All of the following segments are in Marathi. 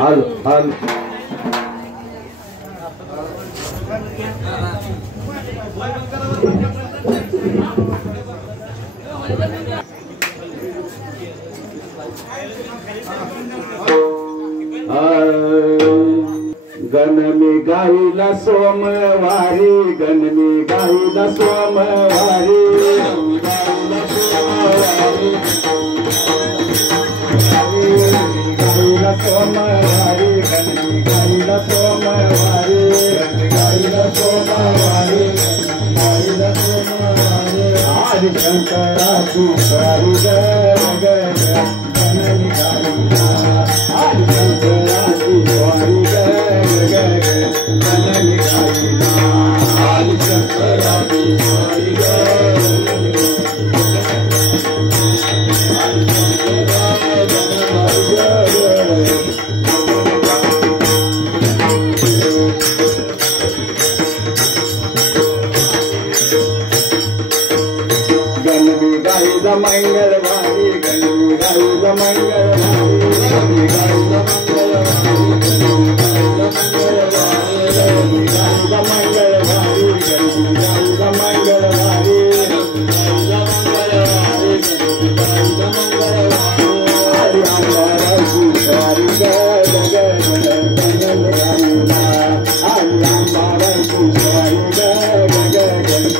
हाल हाल गणमी गाईला सोमवारी गणमी गाईला सोमवारी गाईला सोमवारी गणमी गाईला सोमवारी गाईला सोमवारी गाईला सोमवारी हरी शंकराची स्वारी गणमी गाईला हरी शंकराची स्वारी गणमी गाईला हरी शंकराची स्वारी मंगलवारी गणमी गाईला मंगलवारी गणमी गाईला मंगलवारी गणमी गाईला मंगलवारी गणमी गाईला मंगलवारी हरी अंबाराची स्वारी गणमी गाईला हरी अंबाराची स्वारी गणमी गाईला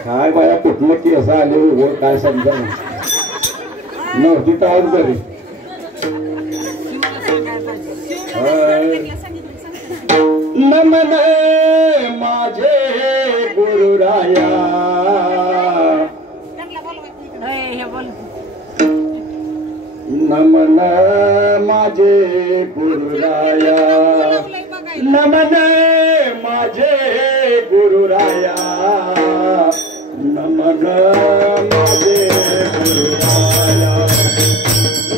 काय बाया कुठलं की असं आले उभं काय समजा नव्हती तर तरी नमन माझे गुरुराया नमन माझे गुरुराया नमन माझे गुरुराया नमन माझे गुरुराया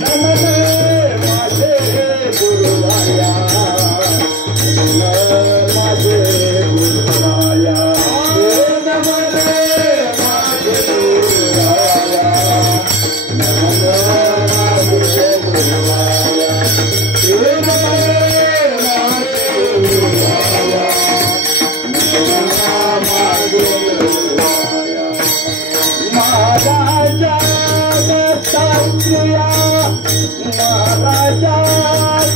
नमन माझे गुरुराया नमन माझे गुरुराया नमन माझे गुरुराया नमन माझे गुरुराया महाराजा दत्तात्रेया महाराजा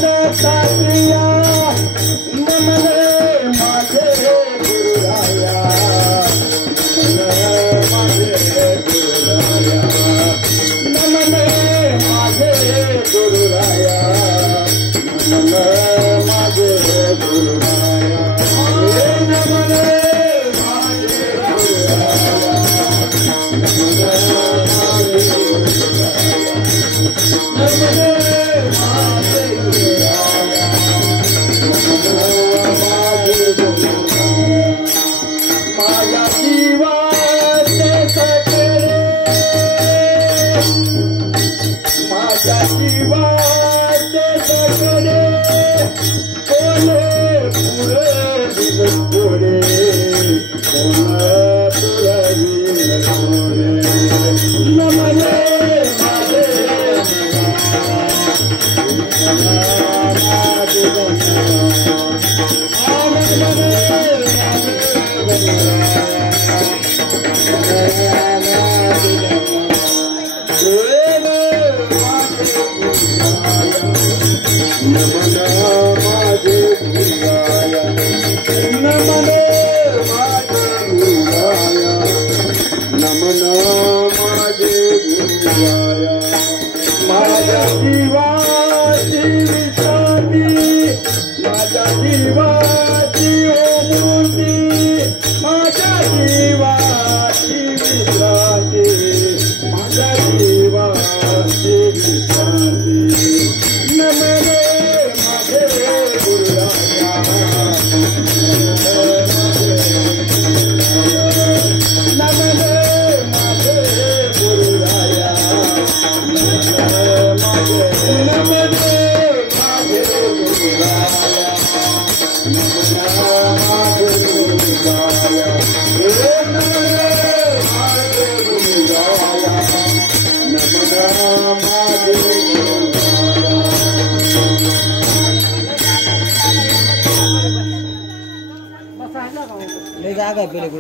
दत्तात्रेया नमन माझे गुरुराया नमन माझे गुरुराया नमन माझे गुरुराया नमन माझे गुरुराया नमन माझा जीवाचे सगळे माझ्या जीवाचे सगळे कोणे पुरे दिवस पुढे कोण पुरवी पुढे नमने माझे माझ्या जीवाची विश्रांती माझ्या जीवाची ओमुंदी माझ्या जीवाची विश्रांती माझ्या जीवाची विश्रांती नमने माझे गुरुराया नमने माझे गुरुराया ले जागा पहिले